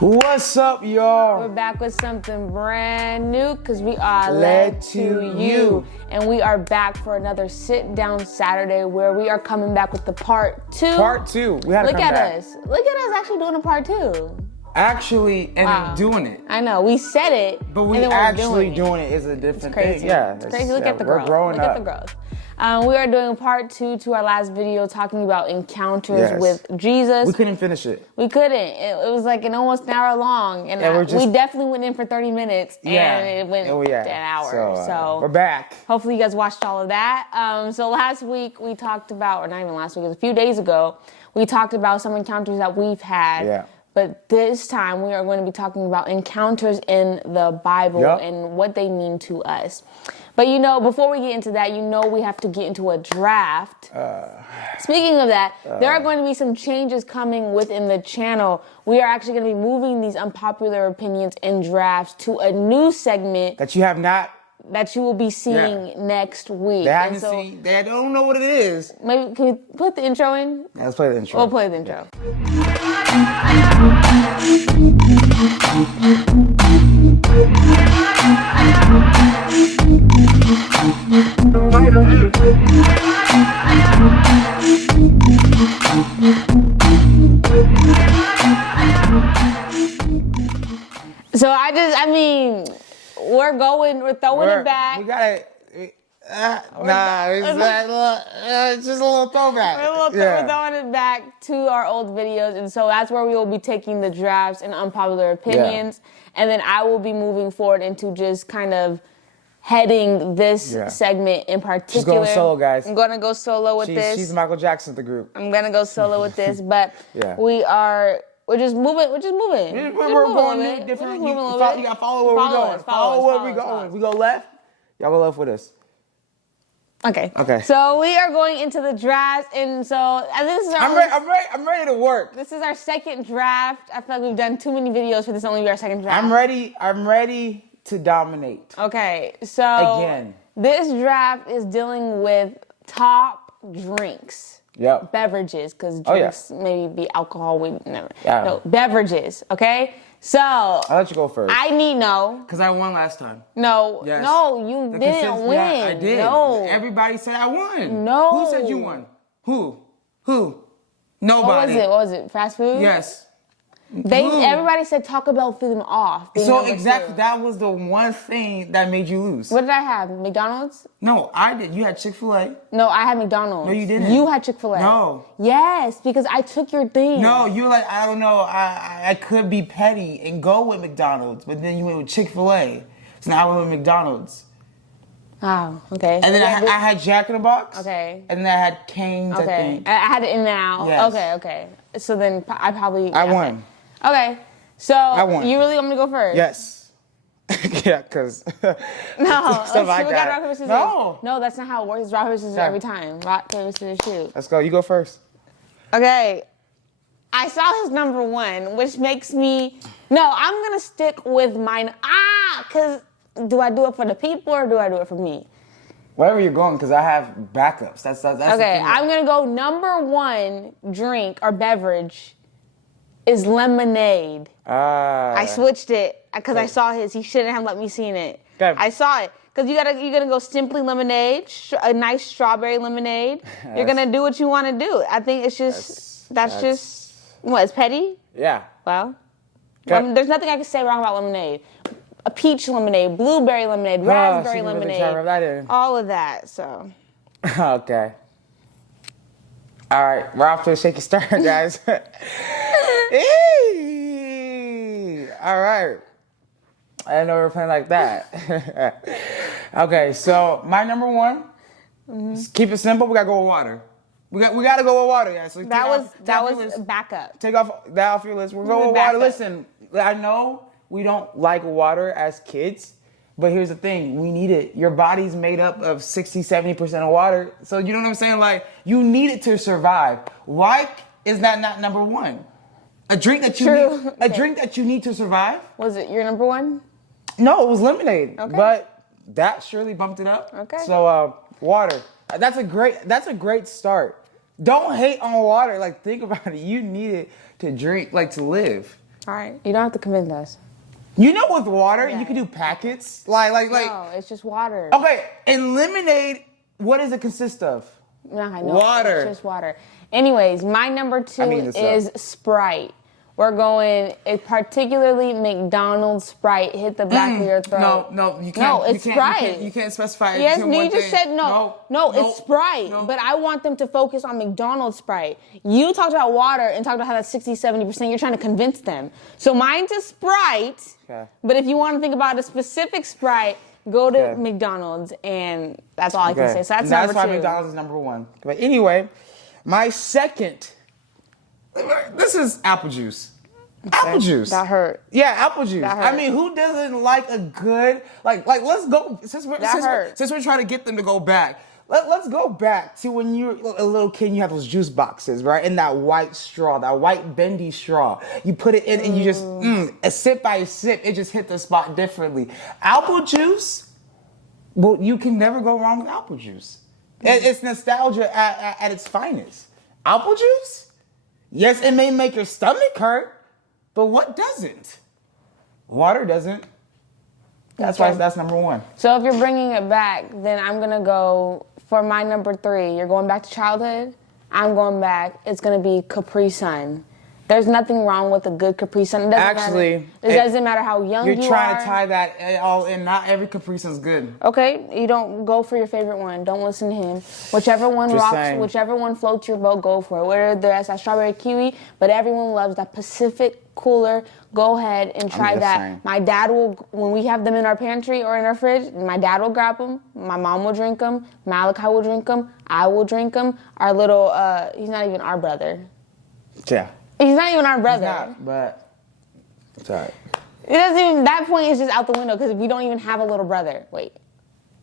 What's up, y'all? We're back with something brand new because we are Led to You. And we are back for another sit down Saturday where we are coming back with the part two. Part two. We had to Look come at back. us. Look at us actually doing a part two. Actually, and Wow. doing it. I know. We said it. But we and then we're actually doing doing it is a different Crazy. thing. Yeah. It's crazy. Look at the growth. We're growing Look up. at the growth. We are doing part two to our last video talking about encounters Yes. with Jesus. We couldn't finish it. We couldn't. It was like an almost an hour long, and Yeah, we definitely went in for 30 minutes, Yeah. and it went an hour. So we're back. hopefully you guys watched all of that. So last week we talked about, or not even last week, it was a few days ago, we talked about some encounters that we've had. Yeah. But this time we are going to be talking about encounters in the Bible Yep. and what they mean to us. But before we get into that, we have to get into a draft. Speaking of that, there are going to be some changes coming within the channel. We are actually going to be moving these unpopular opinions and drafts to a new segment That you have not. that you will be seeing next week. They haven't And so seen. They don't know what it is. maybe can we put the intro in? Yeah, let's play the intro. We'll play the intro. So we're throwing it back. We got it. It's just a little throwback. We're throwing it back to our old videos, and so that's where we will be taking the drafts and unpopular opinions, and then I will be moving forward into just kind of heading this segment in particular. She's going solo, guys. I'm gonna go solo with this. She's Michael Jackson of the group. I'm gonna go solo with this, but Yeah. we're just moving. We're just moving. We're going different. You gotta follow where we're going. Follow where we're going. We go left. Y'all go left with us. Okay. Okay. So we are going into the draft, and so I think this is our. I'm ready to work. This is our second draft. I feel like we've done too many videos for this to only be our second draft. I'm ready to dominate. Okay, so Again. this draft is dealing with top drinks. Yep. Beverages, because Oh, yeah. drinks maybe be alcohol. Yeah. No, beverages. Okay, so I'll let you go first. I need no. Because I won last time. No, Yes. no, you didn't win. Yeah, I did. No. Everybody said I won. No. Who said you won? Who? What Nobody. was it? Fast food? Yes. Everybody said Taco Bell threw them off. being So number exactly, two. that was the one thing that made you lose. What did I have? McDonald's? No, I did. You had Chick-fil-A. No, I had McDonald's. No, you didn't. You had Chick-fil-A. No. Yes, because I took your thing. No, you were like, I don't know, I could be petty and go with McDonald's, but then you went with Chick-fil-A. So now I went with McDonald's. Oh, okay. And then I had Jack in the Box. Okay. And then I had Cane's, I Okay. think. I had it in now. Yes. Okay. So then I probably. I won. Okay. So won. you really want me to go first? Yes. Yeah, because No. we Let's see, we got rock, paper, scissors. No. No, that's not how it works. It's rock, paper, scissors every time. Rock, paper, scissors, shoot. Let's go. You go first. Okay. I saw his number one, which makes me. No, I'm going to stick with mine. Because do I do it for the people or do I do it for me? Wherever you're going, because I have backups. That's the Okay, thing. I'm going to go number one drink or beverage is lemonade. I switched it because I saw his. He shouldn't have let me see it. Okay. I saw it. Because you're gonna go simply lemonade, a nice strawberry lemonade. You're gonna do what you want to do. I think it's just that's just what, it's petty. Yeah. Well, Okay. there's nothing I can say wrong about lemonade. A peach lemonade, blueberry lemonade, raspberry so you really lemonade, try to rub that in. all of that. So Okay. All right, we're off to a shaky start, guys. Eee. All right. I didn't know we were playing like that. Okay, so my number one, keep it simple. We gotta go with water. We gotta go with water, yeah. So that was backup. Take off that off your list. We're going with water. Listen, I know we don't like water as kids, but here's the thing. We need it. Your body's made up of 60-70% of water. So you know what I'm saying? Like, you need it to survive. Why is that not number one? A drink that you need, a drink that you need to survive? Was it your number one? No, it was lemonade. Okay. But that surely bumped it up. Okay. So water. That's a great start. Don't hate on water. Like, think about it. You need it to drink, like, to live. All right. You don't have to convince us. You know, with water, Yeah. you can do packets. Like. No, it's just water. Okay, and lemonade, what does it consist of? No, I know. Water. It's just water. Anyways, my number 2 is Sprite. We're going, particularly McDonald's Sprite, hit the back of your throat. No, you can't. No, it's Sprite. You can't specify it. Yes, to you one just thing. said no, it's Sprite. No. But I want them to focus on McDonald's Sprite. You talked about water and talked about how that's 60-70%. You're trying to convince them. So mine's a Sprite. Okay. But if you want to think about a specific Sprite, go to Okay. McDonald's, and that's all I can say. So that's number 2. why McDonald's is number 1. But anyway, my second, this is apple juice. Apple juice. That hurt. Yeah, apple juice. That hurt. I mean, who doesn't like a good, like let's go, since we're trying to get them to go back. Let's go back to when you were a little kid and you had those juice boxes, right? And that white straw, that white bendy straw. You put it in and you just, a sip by sip, it just hit the spot differently. Apple juice, well, you can never go wrong with apple juice. It's nostalgia at its finest. Apple juice? Yes, it may make your stomach hurt, but what doesn't? Water doesn't. That's why that's number 1. So if you're bringing it back, then I'm going to go for my number 3. You're going back to childhood. I'm going back. It's going to be Capri Sun. There's nothing wrong with a good Capri Sun. It doesn't matter how young you are. You're trying to tie that all in. Not every Capri Sun's good. Okay, you don't go for your favorite one. Don't listen to him. Whichever one Just rocks, saying. whichever one floats your boat, go for it. Whether that's that strawberry kiwi, but everyone loves that Pacific Cooler. Go ahead and try that. Saying. My dad will, when we have them in our pantry or in our fridge, my dad will grab them. My mom will drink them. Malachi will drink them. I will drink them. Our little, he's not even our brother. Yeah. He's not even our brother. He's not, but it's all right. It doesn't even, that point is just out the window because we don't even have a little brother. Wait.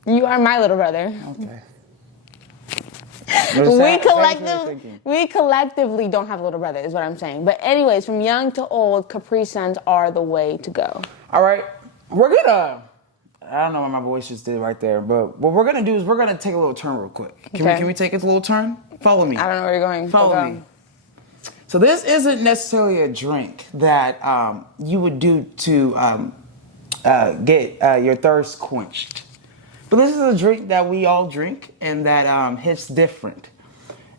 You are my little brother. Okay. We collectively don't have a little brother, is what I'm saying. But anyways, from young to old, Capri Suns are the way to go. All right. We're gonna, I don't know what my voice just did right there, but what we're gonna do is we're gonna take a little turn real quick. Can we take a little turn? Follow me. I don't know where you're going. Follow me. So this isn't necessarily a drink that you would do to get your thirst quenched. But this is a drink that we all drink and that hits different.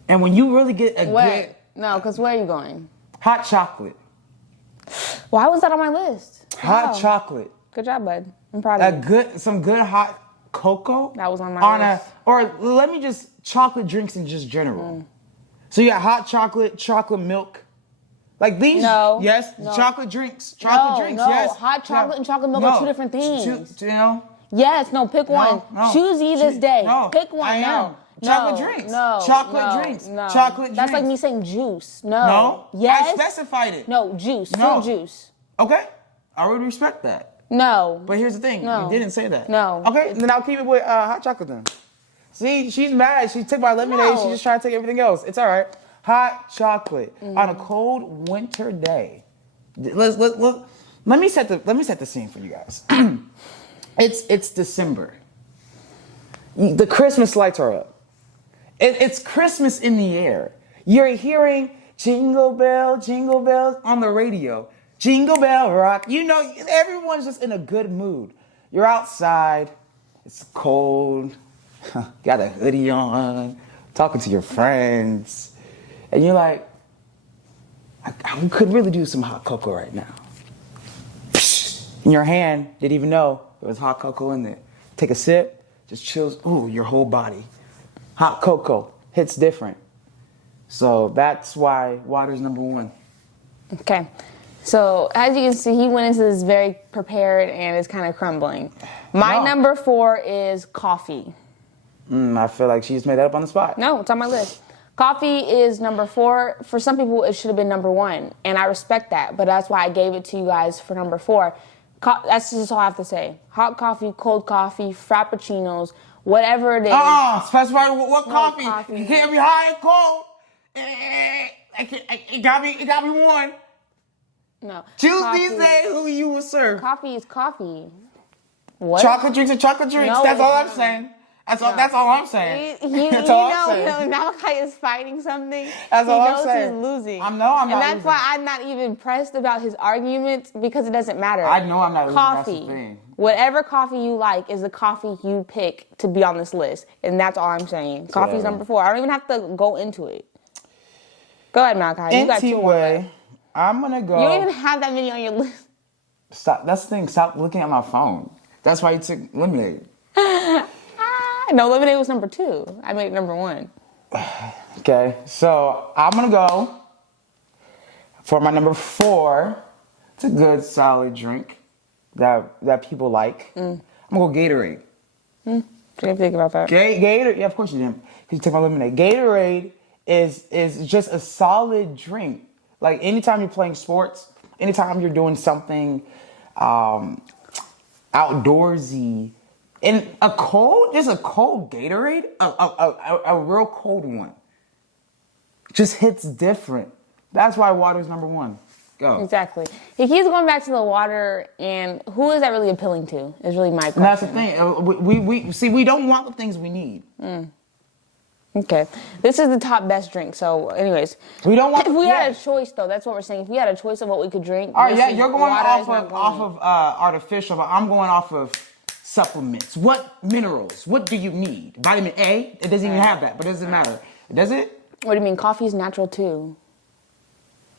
And when you really get a good... No, because where are you going? Hot chocolate. Why was that on my list? Hot chocolate. Good job, bud. I'm proud of you. Some good hot cocoa. That was on my list. Or let me just, chocolate drinks in just general. So you got hot chocolate, chocolate milk. Like these, no, yes, no. Chocolate drinks, no, yes. Hot chocolate and chocolate milk are two different things. You know? Yes, no, pick one. Choose ye this day. No, pick one. No. Chocolate drinks. Chocolate drinks. Chocolate drinks. That's like me saying juice. No. No. Yes. I specified it. No, juice. No. Fruit juice. Okay. I would respect that. No. But here's the thing. No. You didn't say that. No. Okay, then I'll keep it with hot chocolate then. See, she's mad. She took my lemonade. No. She just trying to take everything else. It's all right. Hot chocolate on a cold winter day. Let me set the scene for you guys. It's December. The Christmas lights are up. It's Christmas in the air. You're hearing jingle bells on the radio. Jingle bell rock. You know, everyone's just in a good mood. You're outside. It's cold. Got a hoodie on. Talking to your friends. And you're like, I could really do some hot cocoa right now. In your hand, didn't even know there was hot cocoa in there. Take a sip, just chills, ooh, your whole body. Hot cocoa hits different. So that's why water's number 1. Okay. So as you can see, he went into this very prepared and it's kind of crumbling. My number 4 is coffee. I feel like she just made that up on the spot. No, it's on my list. Coffee is number 4. For some people, it should have been number 1, and I respect that. But that's why I gave it to you guys for number 4. That's just all I have to say. Hot coffee, cold coffee, frappuccinos, whatever it is. Specify what coffee. Coffee. It can't be hot and cold. It got me one. No. Choose these days who you will serve. Coffee is coffee. What? Chocolate drinks are chocolate drinks. No, That's all I'm it's not. saying. That's all I'm saying. That's all I'm saying. Malachi is fighting something. That's all I'm saying. He knows he's losing. I'm not And that's losing. why I'm not even pressed about his arguments because it doesn't matter. I know I'm not losing. Coffee. That's the thing. Whatever coffee you like is the coffee you pick to be on this list. And that's all I'm saying. Coffee's number 4. I don't even have to go into it. Go ahead, Malachi. You got 2 more left. I'm going to go. You don't even have that many on your list. Stop. That's the thing. Stop looking at my phone. That's why you took lemonade. No, lemonade was number 2. I made it number 1. Okay. So I'm going to go for my number 4. It's a good, solid drink that people like. I'm going to go Gatorade. Did you think about that? Gatorade. Yeah, of course you didn't. Because you took my lemonade. Gatorade is just a solid drink. Like anytime you're playing sports, anytime you're doing something outdoorsy, and a cold Gatorade, a real cold one, just hits different. That's why water is number 1. Go. Exactly. He keeps going back to the water, and who is that really appealing to? Is really my question. And that's the thing. We don't want the things we need. Okay. This is the top best drink. So, anyways, We don't want. if we had a choice, though, that's what we're saying. If we had a choice of what we could drink, All right, this is you're going water off is not of artificial, but I'm going off of supplements. What minerals? What do you need? Vitamin A? It doesn't even have that, but it doesn't matter. Does it? What do you mean? Coffee's natural too.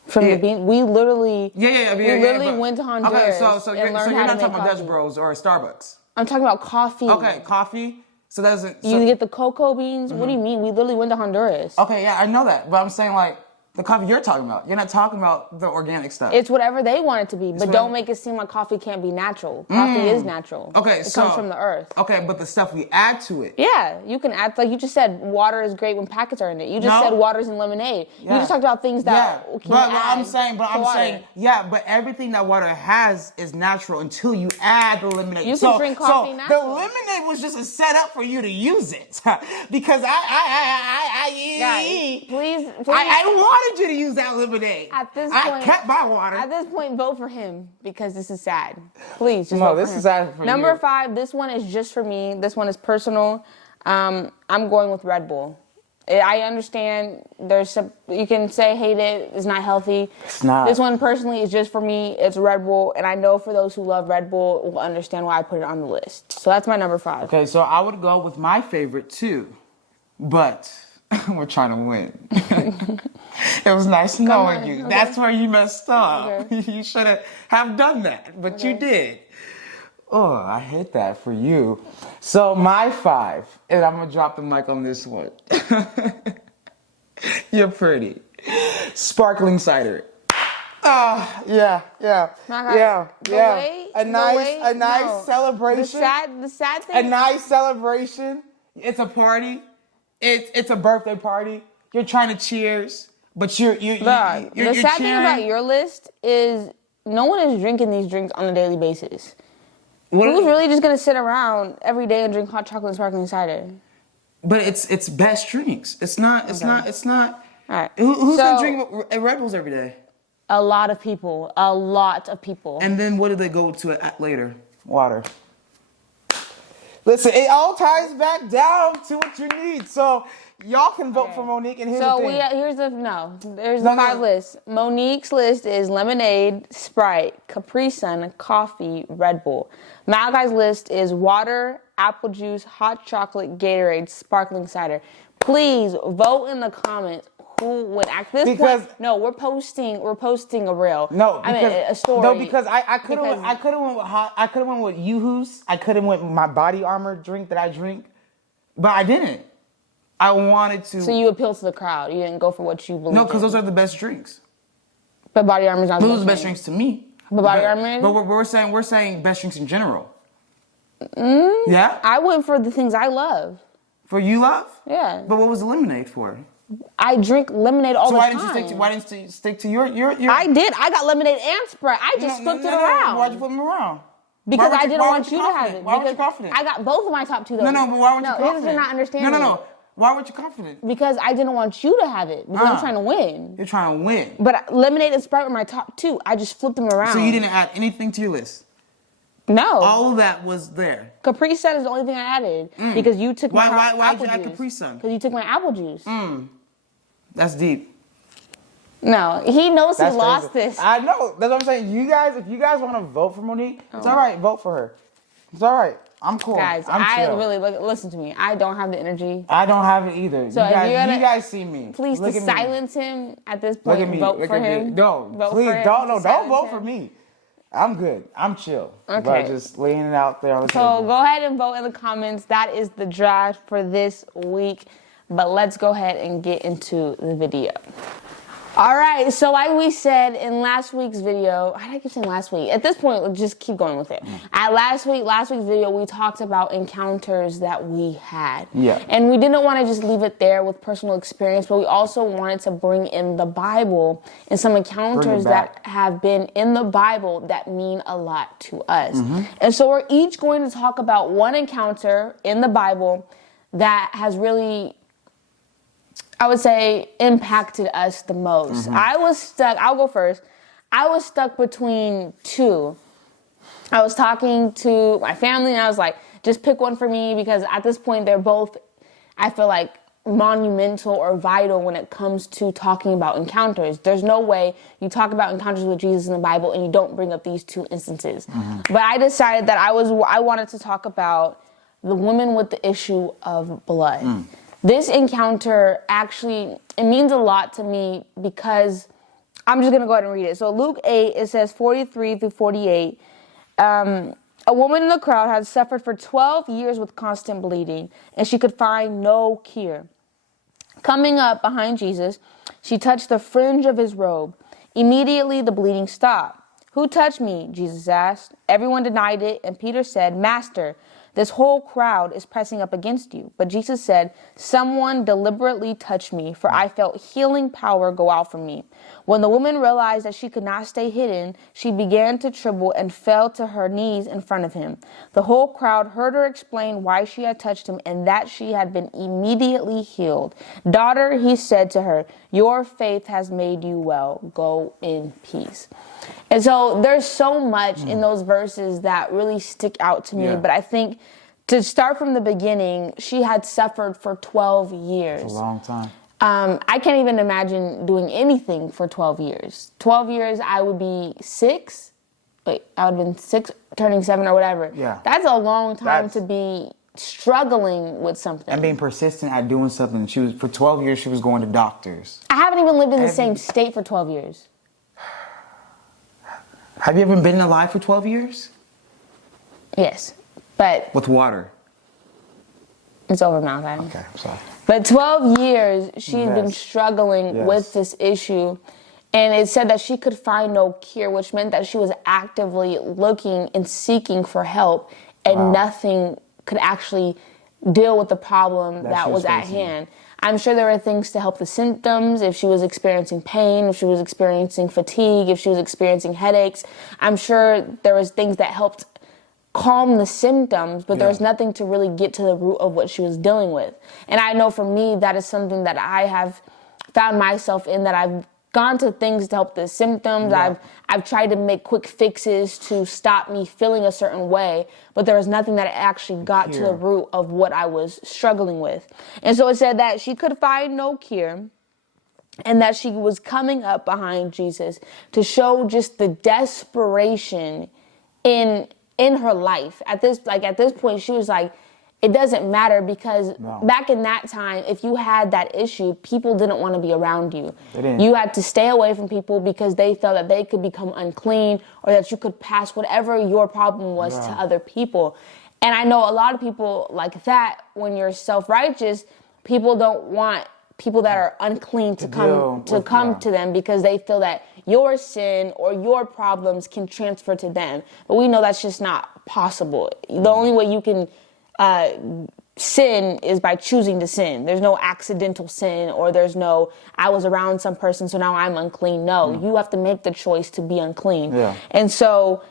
From the bean, we literally went to Honduras and learned you're how not to talking make about coffee. Dutch Bros or Starbucks. I'm talking about coffee. Okay, coffee. So You get the cocoa beans. What do you mean? We literally went to Honduras. Okay, yeah, I know that, but I'm saying like the coffee you're talking about. You're not talking about the organic stuff. It's whatever they want it to be, but don't make it seem like coffee can't be natural. Coffee is natural. Okay, it comes from the earth. Okay, but the stuff we add to it. Yeah, you can add, like you just said, water is great when packets are in it. You just said water's in lemonade. Yeah. You just talked about things that can add I'm saying, but everything that water has is natural until you add the lemonade. You can drink coffee natural. The lemonade was just a setup for you to use it because Guys, please. I wanted you to use that lemonade. At this I point, kept my water. At this point, vote for him because this is sad. Please, just No, vote this for him. is sad for Number you. 5, this one is just for me. This one is personal. I'm going with Red Bull. I understand you can say hate it, it's not healthy. It's not. This one personally is just for me. It's Red Bull, and I know for those who love Red Bull will understand why I put it on the list. So that's my number 5. Okay, so I would go with my favorite too, but we're trying to win. It was nice knowing you. Okay. That's where you messed up. Okay. You should have done that, but you did. Oh, I hate that for you. So my 5, and I'm gonna drop the mic on this one. You're pretty. Sparkling cider. Yeah. A nice celebration. The sad thing. A nice celebration. It's a party. It's a birthday party. You're trying to cheers, but you're the sad thing cheering. about your list is no one is drinking these drinks on a daily basis. Who's really just gonna sit around every day and drink hot chocolate and sparkling cider? But it's best drinks. It's not. All right. Who's gonna drink Red Bulls every day? A lot of people. And then what do they go to later? Water. Listen, it all ties back down to what you need. So y'all can vote for Monique, and here's the thing. There's the 5 lists. Monique's list is lemonade, Sprite, Capri Sun, coffee, Red Bull. Malachi's list is water, apple juice, hot chocolate, Gatorade, sparkling cider. Please vote in the comments who would act this point. No, we're posting a reel. No, because, a story. No, because I could have went with hot. I could have went with Yoo-Hoo's. I could have went with my body armor drink that I drink, but I didn't. I wanted to. So you appealed to the crowd. You didn't go for what you believe. No, because those are the best drinks. But body armor's not. Those are the best drinks to me. But body armor. But we're saying best drinks in general. Yeah. I went for the things I love. For you love? Yeah. But what was the lemonade for? I drink lemonade all the time. So why didn't you stick to your? I did. I got lemonade and Sprite. I just flipped it around. Why'd you flip them around? Because I didn't want you to have it. Why weren't you confident? I got both of my top 2 though. No, but why weren't you confident? You're not understanding. No. Why weren't you confident? Because I didn't want you to have it. Because I'm trying to win. You're trying to win. But lemonade and Sprite were my top 2. I just flipped them around. So you didn't add anything to your list? No. All of that was there. Capri Sun is the only thing I added because you took my Why apple did you add juice. Capri Sun? Because you took my apple juice. That's deep. No, he knows That's he lost crazy. this. I know. That's what I'm saying. If you guys want to vote for Monique, it's all right. Vote for her. It's all right. I'm cool. Guys, I'm chill. listen to me. I don't have the energy. I don't have it either. So you guys see me. Please Look to at me. silence him at this point. Look at me. Vote Look for at him. me. No, Vote please for him don't. to No, don't silence vote him. for me. I'm good. I'm chill. Okay. But just laying it out there on the So table. go ahead and vote in the comments. That is the draft for this week. But let's go ahead and get into the video. All right, so like we said in last week's video, I keep saying last week. At this point, we'll just keep going with it. At last week's video, we talked about encounters that we had. Yeah. And we didn't want to just leave it there with personal experience, but we also wanted to bring in the Bible and some encounters that have been in the Bible that mean a lot to us. And so we're each going to talk about one encounter in the Bible that has really, I would say, impacted us the most. I was stuck. I'll go first. I was stuck between two. I was talking to my family and I was like, just pick one for me because at this point they're both, I feel like, monumental or vital when it comes to talking about encounters. There's no way you talk about encounters with Jesus in the Bible and you don't bring up these two instances. But I decided that I wanted to talk about the woman with the issue of blood. This encounter actually, it means a lot to me because I'm just going to go ahead and read it. So Luke 8, it says 43 through 48. A woman in the crowd had suffered for 12 years with constant bleeding, and she could find no cure. Coming up behind Jesus, she touched the fringe of his robe. Immediately the bleeding stopped. "Who touched me?" Jesus asked. Everyone denied it, and Peter said, "Master, this whole crowd is pressing up against you." But Jesus said, "Someone deliberately touched me, for I felt healing power go out from me." When the woman realized that she could not stay hidden, she began to tremble and fell to her knees in front of him. The whole crowd heard her explain why she had touched him and that she had been immediately healed. "Daughter," he said to her, "your faith has made you well. Go in peace." And so there's so much in those verses that really stick out to me. Yeah. But I think to start from the beginning, she had suffered for 12 years. It's a long time. I can't even imagine doing anything for 12 years. 12 years, I would be 6. Wait, I would have been 6, turning 7 or whatever. Yeah. That's a long time to be struggling with something. And being persistent at doing something. For 12 years, she was going to doctors. I haven't even lived in the same state for 12 years. Have you ever been alive for 12 years? Yes, but With water. it's over, Malachi. Okay, I'm sorry. But 12 years, she had been Yes. struggling Yes. with this issue. And it said that she could find no cure, which meant that she was actively looking and seeking for help, and nothing could actually deal with the problem that she was was at facing. hand. I'm sure there were things to help the symptoms, if she was experiencing pain, if she was experiencing fatigue, if she was experiencing headaches. I'm sure there was things that helped calm the symptoms, but there was nothing to really get to the root of what she was dealing with. And I know for me, that is something that I have found myself in, that I've gone to things to help the symptoms. Yeah. I've tried to make quick fixes to stop me feeling a certain way, but there was nothing that actually got to the root of what I was struggling with. And so it said that she could find no cure, and that she was coming up behind Jesus to show just the desperation in her life. At this point, she was like, it doesn't matter, because back in that time, if you had that issue, people didn't want to be around you. They didn't. You had to stay away from people because they felt that they could become unclean, or that you could pass whatever your problem was to other people. And I know a lot of people like that, when you're self-righteous, people don't want people that are unclean to come to them, because they feel that your sin or your problems can transfer to them. But we know that's just not possible. The only way you can sin is by choosing to sin. There's no accidental sin, or there's no, I was around some person, so now I'm unclean. No, you have to make the choice to be unclean. Yeah. And so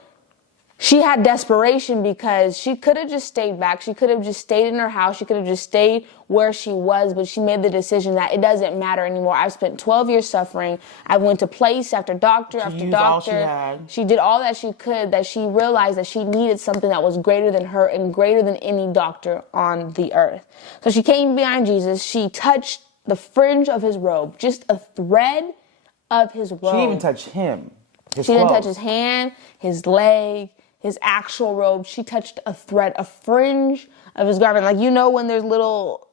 she had desperation because she could have just stayed back. She could have just stayed in her house. She could have just stayed where she was, but she made the decision that it doesn't matter anymore. I've spent 12 years suffering. I went to place after doctor after doctor. She did all that she could, that she realized that she needed something that was greater than her and greater than any doctor on the earth. So she came behind Jesus. She touched the fringe of his robe, just a thread of his robe. She didn't even touch him. She didn't touch his hand, his leg, his actual robe. She touched a thread, a fringe of his garment. Like, you know, when there's little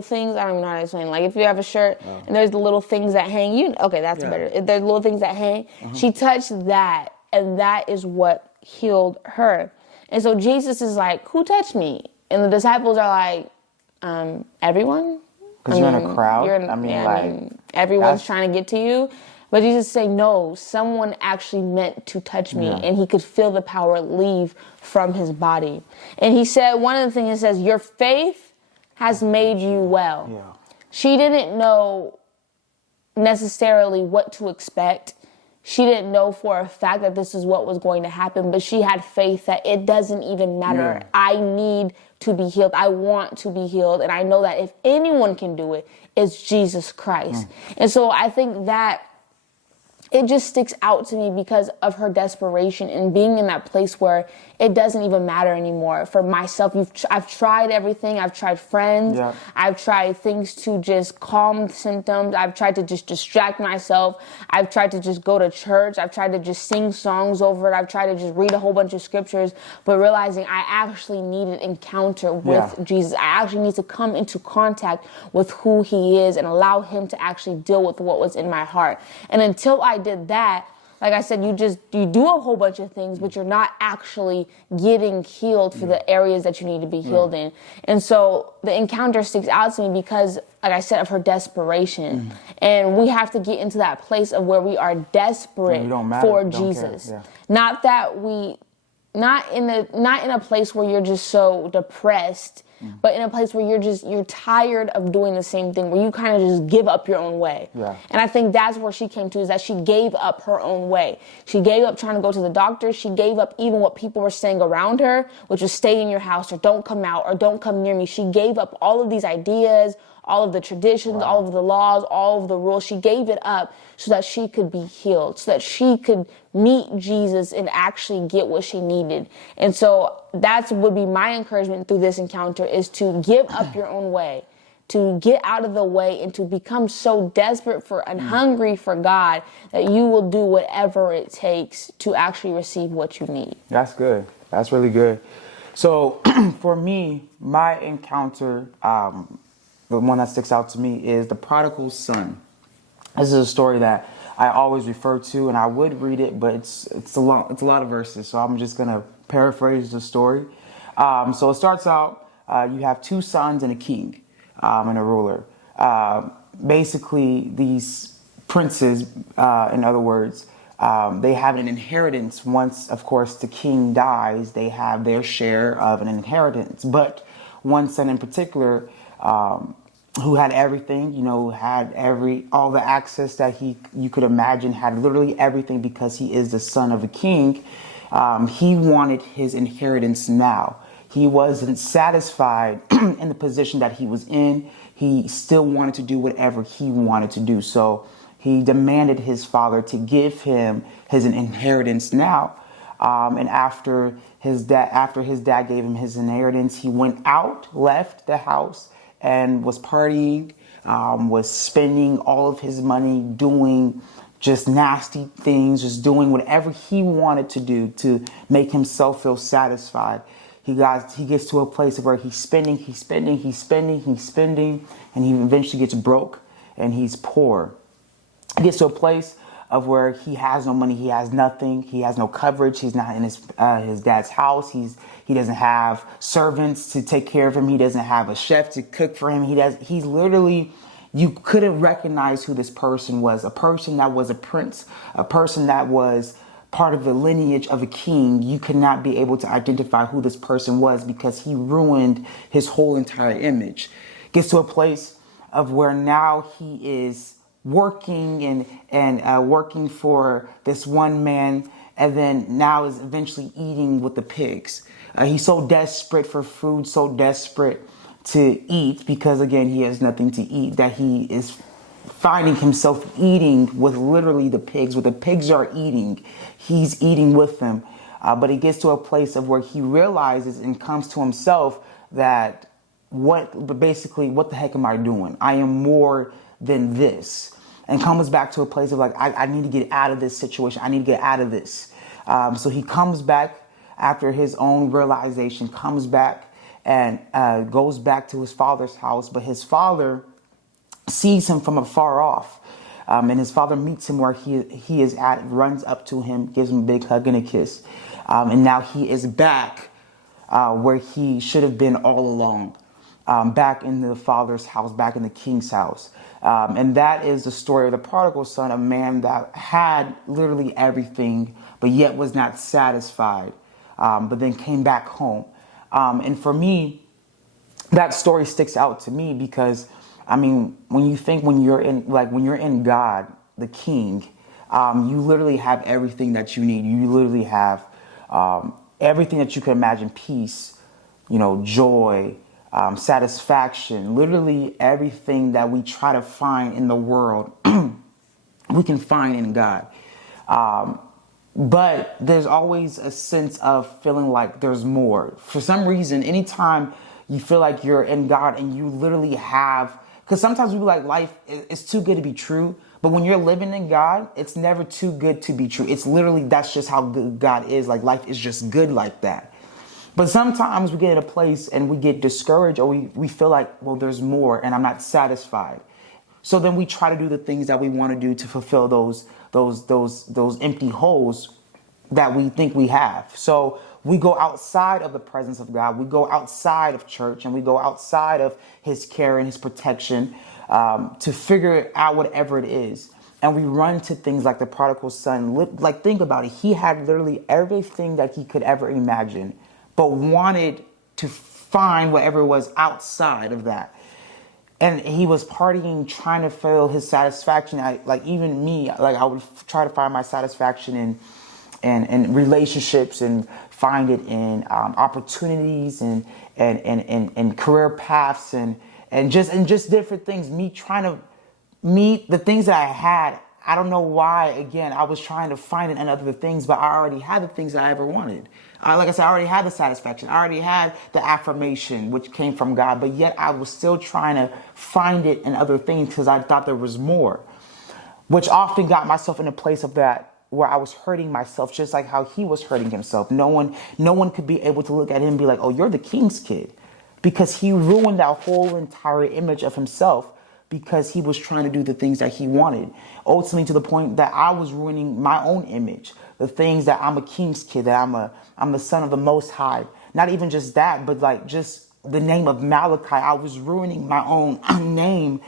things, I don't even know how to explain. Like, if you have a shirt and there's the little things that hang, that's better. If there's little things that hang, she touched that, and that is what healed her. And so Jesus is like, who touched me? And the disciples are like, everyone. Because you're in a crowd. Everyone's trying to get to you. But Jesus is saying, no, someone actually meant to touch me. And he could feel the power leave from his body. And he said, one of the things, he says, your faith has made you well. Yeah. She didn't know necessarily what to expect. She didn't know for a fact that this is what was going to happen, but she had faith that it doesn't even matter. Yeah. I need to be healed. I want to be healed. And I know that if anyone can do it, it's Jesus Christ. And so I think that it just sticks out to me because of her desperation and being in that place where it doesn't even matter anymore. For myself, I've tried everything. I've tried friends. Yeah. I've tried things to just calm symptoms. I've tried to just distract myself. I've tried to just go to church. I've tried to just sing songs over it. I've tried to just read a whole bunch of scriptures, but realizing I actually need an encounter with Jesus. I actually need to come into contact with who he is and allow him to actually deal with what was in my heart. And until I did that, like I said, you do a whole bunch of things, but you're not actually getting healed for the areas that you need to be healed in. And so the encounter sticks out to me because, like I said, of her desperation. And we have to get into that place of where we are desperate for Jesus. Yeah. Not in a place where you're just so depressed, but in a place where you're tired of doing the same thing, where you kind of just give up your own way. Yeah. And I think that's where she came to, is that she gave up her own way. She gave up trying to go to the doctor. She gave up even what people were saying around her, which was stay in your house or don't come out or don't come near me. She gave up all of these ideas, all of the traditions, all of the laws, all of the rules. She gave it up so that she could be healed, so that she could meet Jesus and actually get what she needed. And so that would be my encouragement through this encounter, is to give up your own way, to get out of the way, and to become so desperate for and hungry for God that you will do whatever it takes to actually receive what you need. That's good. That's really good. So for me, my encounter, the one that sticks out to me is the prodigal son. This is a story that I always refer to, and I would read it, but it's a lot of verses, so I'm just gonna paraphrase the story. So it starts out, you have two sons and a king and a ruler. Basically, these princes, in other words, they have an inheritance. Once, of course, the king dies, they have their share of an inheritance. But one son in particular, who had everything, had all the access that you could imagine, had literally everything because he is the son of a king. He wanted his inheritance now. He wasn't satisfied in the position that he was in. He still wanted to do whatever he wanted to do. So he demanded his father to give him his inheritance now. And after his dad gave him his inheritance, he went out, left the house, and was partying, was spending all of his money doing just nasty things, just doing whatever he wanted to do to make himself feel satisfied. He gets to a place where he's spending, and he eventually gets broke and he's poor. He gets to a place of where he has no money, he has nothing, he has no coverage, he's not in his dad's house, he doesn't have servants to take care of him, he doesn't have a chef to cook for him, he's literally, you couldn't recognize who this person was, a person that was a prince, a person that was part of the lineage of a king. You could not be able to identify who this person was because he ruined his whole entire image. Gets to a place of where now he is working and working for this one man, and then now is eventually eating with the pigs. He's so desperate for food, so desperate to eat, because again, he has nothing to eat, that he is finding himself eating with literally the pigs. What the pigs are eating, he's eating with them. But he gets to a place of where he realizes and comes to himself that what the heck am I doing? I am more than this. And comes back to a place of like, I need to get out of this situation. I need to get out of this. So he comes back after his own realization, comes back and goes back to his father's house. But his father sees him from afar off. And his father meets him where he is at, runs up to him, gives him a big hug and a kiss. And now he is back where he should have been all along, back in the father's house, back in the king's house. And that is the story of the prodigal son, a man that had literally everything, but yet was not satisfied, but then came back home. And for me, that story sticks out to me because, I mean, when you're in God, the King, you literally have everything that you need. You literally have everything that you can imagine: peace, joy, satisfaction, literally everything that we try to find in the world, we can find in God. But there's always a sense of feeling like there's more. For some reason, anytime you feel like you're in God and you literally have, because sometimes we be like, life is too good to be true. But when you're living in God, it's never too good to be true. It's literally, that's just how good God is. Like, life is just good like that. But sometimes we get in a place and we get discouraged, or we feel like, well, there's more and I'm not satisfied. So then we try to do the things that we want to do to fulfill those empty holes that we think we have. So we go outside of the presence of God. We go outside of church, and we go outside of his care and his protection to figure out whatever it is. And we run to things like the prodigal son. Like, think about it. He had literally everything that he could ever imagine, but wanted to find whatever it was outside of that. And he was partying, trying to feel his satisfaction. Even me, I would try to find my satisfaction in relationships, and find it in opportunities and career paths and just different things. Me trying to meet the things that I had. I don't know why. Again, I was trying to find it in other things, but I already had the things that I ever wanted. Like I said, I already had the satisfaction. I already had the affirmation, which came from God, but yet I was still trying to find it in other things because I thought there was more, which often got myself in a place of that where I was hurting myself, just like how he was hurting himself. No one could be able to look at him and be like, oh, you're the king's kid, because he ruined that whole entire image of himself because he was trying to do the things that he wanted, ultimately to the point that I was ruining my own image, the things that I'm a king's kid, that I'm the son of the Most High. Not even just that, but like just the name of Malachi. I was ruining my own name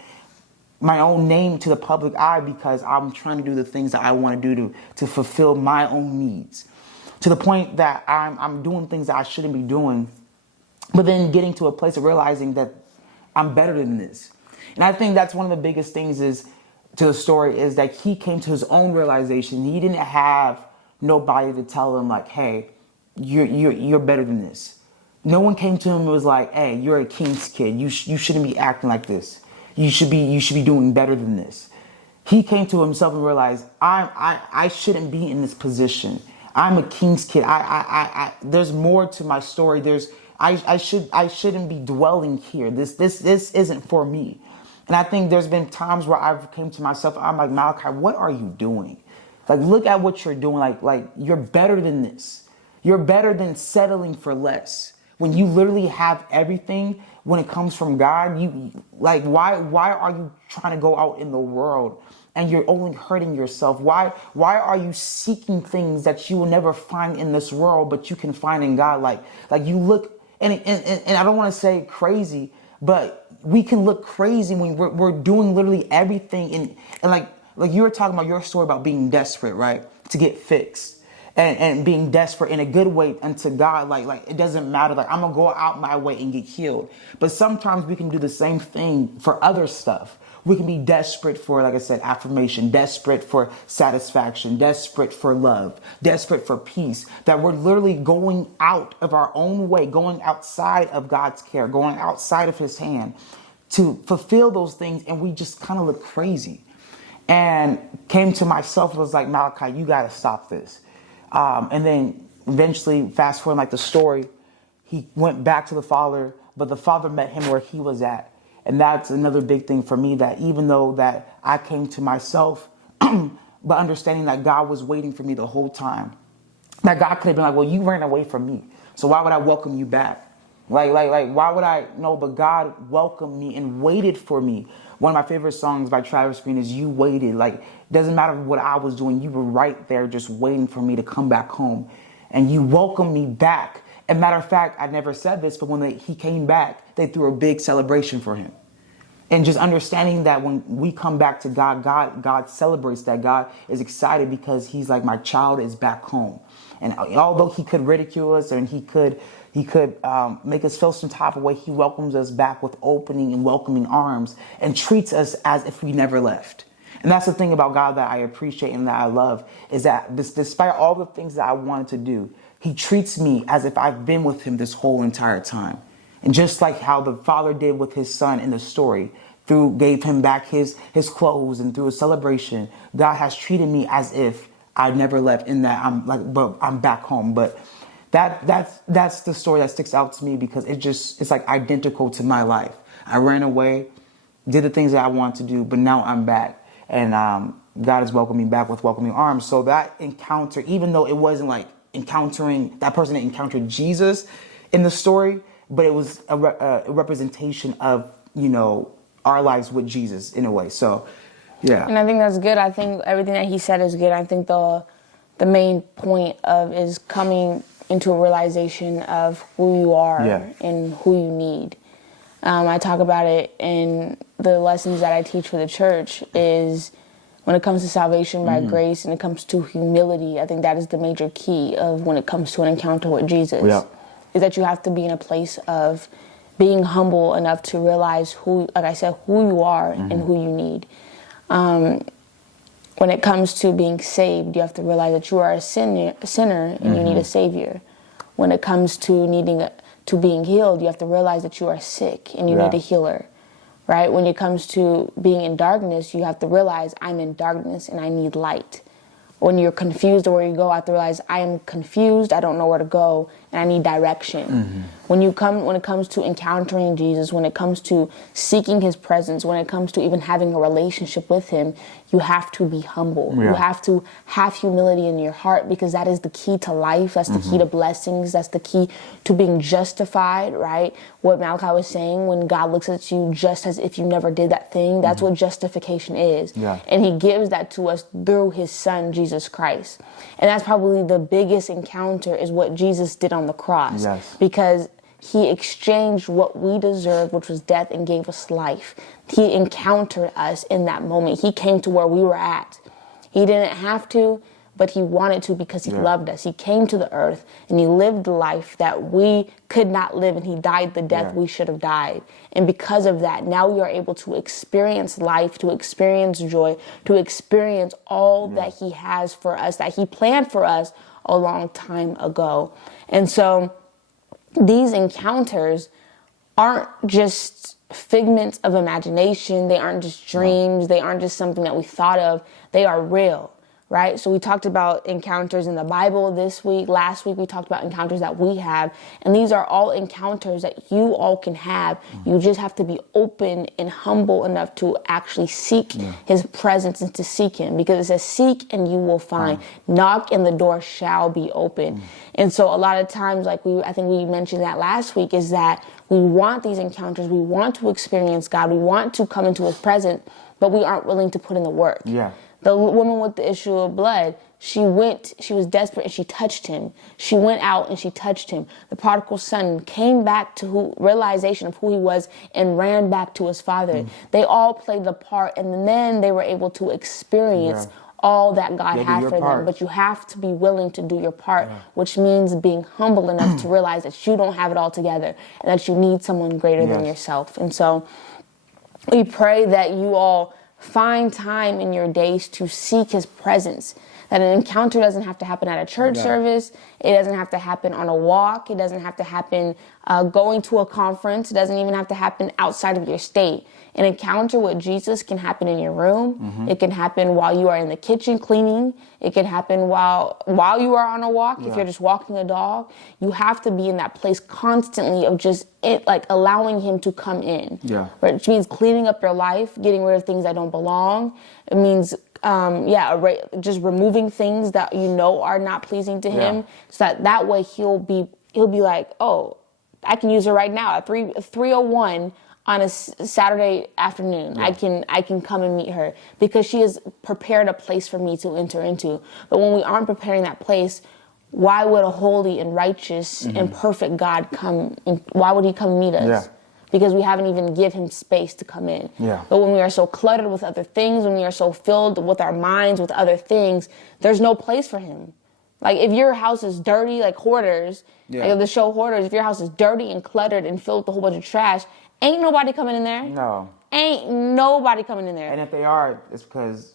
to the public eye because I'm trying to do the things that I want to do to fulfill my own needs, to the point that I'm doing things that I shouldn't be doing, but then getting to a place of realizing that I'm better than this. And I think that's one of the biggest things to the story is that he came to his own realization. He didn't have nobody to tell him like, hey, you're better than this. No one came to him and was like, hey, you're a king's kid. You shouldn't be acting like this. You should be doing better than this. He came to himself and realized, I shouldn't be in this position. I'm a king's kid. There's more to my story. I shouldn't be dwelling here. This isn't for me. And I think there's been times where I've came to myself, I'm like, Malachi, what are you doing? Like, look at what you're doing. Like you're better than this. You're better than settling for less. When you literally have everything, when it comes from God, why are you trying to go out in the world and you're only hurting yourself? Why are you seeking things that you will never find in this world, but you can find in God? Like you look, and I don't want to say crazy, but we can look crazy when we're doing literally everything. And like you were talking about your story about being desperate, right? To get fixed. And being desperate in a good way unto God, like it doesn't matter. Like, I'm gonna go out my way and get healed. But sometimes we can do the same thing for other stuff, We can be desperate for, like I said, affirmation, desperate for satisfaction, desperate for love, desperate for peace, that we're literally going out of our own way, going outside of God's care, going outside of his hand to fulfill those things. And we just kind of look crazy. And came to myself and was like, Malachi, you got to stop this. And then eventually, fast forward like the story, he went back to the Father, but the Father met him where he was at. And that's another big thing for me, that even though that I came to myself, but understanding that God was waiting for me the whole time, that God could have been like, well, you ran away from me, so why would I welcome you back? Like, why would I? No, but God welcomed me and waited for me. One of my favorite songs by Travis Green is You Waited. Like, doesn't matter what I was doing, you were right there just waiting for me to come back home. And you welcomed me back. And matter of fact, I never said this, but when he came back, they threw a big celebration for him. And just understanding that when we come back to God, God celebrates that. God is excited because he's like, my child is back home. And although he could ridicule us and he could make us feel some type of way, he welcomes us back with opening and welcoming arms and treats us as if we never left. And that's the thing about God that I appreciate and that I love, is that despite all the things that I wanted to do, he treats me as if I've been with him this whole entire time. And just like how the Father did with his son in the story, gave him back his clothes and through a celebration, God has treated me as if I never left, in that I'm back home. But that's the story that sticks out to me, because it's like identical to my life. I ran away, did the things that I wanted to do, but now I'm back. And God has welcomed me back with welcoming arms. So that encounter, even though it wasn't like encountering, that person that encountered Jesus in the story, but it was a representation of, our lives with Jesus in a way. So, yeah. And I think that's good. I think everything that he said is good. I think the main point is coming into a realization of who you are and who you need. I talk about it in the lessons that I teach for the church, is when it comes to salvation by grace and it comes to humility, I think that is the major key of when it comes to an encounter with Jesus. Yeah. Is that you have to be in a place of being humble enough to realize who you are and who you need. When it comes to being saved, you have to realize that you are a sinner and you need a savior. When it comes to being healed, you have to realize that you are sick and you need a healer, right? When it comes to being in darkness, you have to realize I'm in darkness and I need light. When you're confused or where you go, I have to realize I am confused, I don't know where to go, and I need direction. When it comes to encountering Jesus, when it comes to seeking his presence, when it comes to even having a relationship with him, you have to be humble. You have to have humility in your heart, because that is the key to life. That's the key to blessings. That's the key to being justified, right? What Malachi was saying, when God looks at you just as if you never did that thing, that's what justification is. And he gives that to us through his son, Jesus Christ. And that's probably the biggest encounter, is what Jesus did on the cross. Because he exchanged what we deserved, which was death, and gave us life. He encountered us in that moment. He came to where we were at. He didn't have to, but he wanted to, because he loved us. He came to the earth and he lived the life that we could not live, and he died the death we should have died. And because of that, now we are able to experience life, to experience joy, to experience all that he has for us, that he planned for us a long time ago. And so these encounters aren't just figments of imagination. They aren't just dreams. They aren't just something that we thought of. They are real, right? So we talked about encounters in the Bible this week. Last week we talked about encounters that we have. And these are all encounters that you all can have. You just have to be open and humble enough to actually seek his presence and to seek him. Because it says, seek and you will find. Knock and the door shall be open. And so a lot of times, I think we mentioned that last week, is that we want these encounters. We want to experience God. We want to come into his presence, but we aren't willing to put in the work. The woman with the issue of blood, she was desperate and she touched him. She went out and she touched him. The prodigal son came back to realization of who he was and ran back to his father. They all played the part, and then they were able to experience all that God had for them. But you have to be willing to do your part, which means being humble enough to realize that you don't have it all together and that you need someone greater than yourself. And so We pray that you all find time in your days to seek his presence. That an encounter doesn't have to happen at a church service. It doesn't have to happen on a walk. It doesn't have to happen going to a conference. It doesn't even have to happen outside of your state. An encounter with Jesus can happen in your room. It can happen while you are in the kitchen cleaning. It can happen while you are on a walk. If you're just walking a dog, you have to be in that place constantly of just like allowing him to come in. Yeah. Which means cleaning up your life, getting rid of things that don't belong. It means just removing things that you know are not pleasing to him, so that way he'll be like, oh, I can use her right now at 3:01 on a Saturday afternoon. I can come and meet her because she has prepared a place for me to enter into. But when we aren't preparing that place, why would a holy and righteous and perfect God come? Why would he come meet us? Yeah. Because we haven't even give him space to come in. Yeah. But when we are so cluttered with other things, when we are so filled with our minds with other things, there's no place for him. Like if your house is dirty, like Hoarders, like the show Hoarders, if your house is dirty and cluttered and filled with a whole bunch of trash, ain't nobody coming in there. No. Ain't nobody coming in there. And if they are, it's because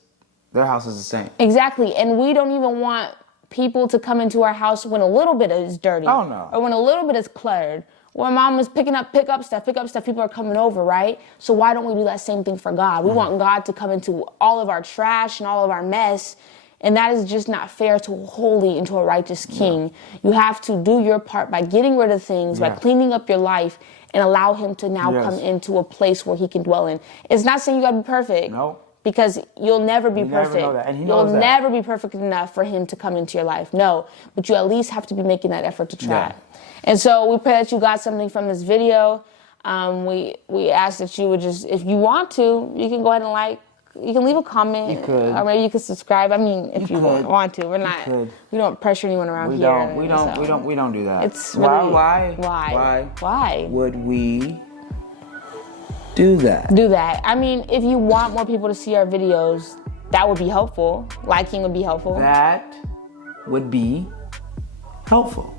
their house is the same. Exactly. And we don't even want people to come into our house when a little bit is dirty. Oh, no. Or when a little bit is cluttered. When mom was pick up stuff, people are coming over, right? So why don't we do that same thing for God? We want God to come into all of our trash and all of our mess. And that is just not fair to a holy and to a righteous king. You have to do your part by getting rid of things, by cleaning up your life, and allow him to now come into a place where he can dwell in. It's not saying you got to be perfect. No. Because you'll never be perfect. Never know that. And he knows You'll that. never be perfect enough for him to come into your life. No. But you at least have to be making that effort to try. Yeah. And so we pray that you got something from this video. We ask that you would just, if you want to, you can go ahead and you can leave a comment. You could. Or maybe you could subscribe. I mean, if you could. want to. We're not, we don't pressure anyone around here. We don't do that. It's really, why would we do that? Do that. I mean, if you want more people to see our videos, that would be helpful. Liking would be helpful. That would be helpful.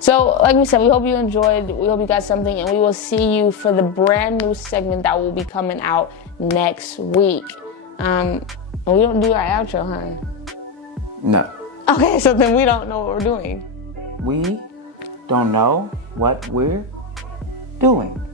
So, like we said, we hope you enjoyed. We hope you got something, and we will see you for the brand new segment that will be coming out next week. And we don't do our outro, huh? No. Okay, so then we don't know what we're doing. We don't know what we're doing.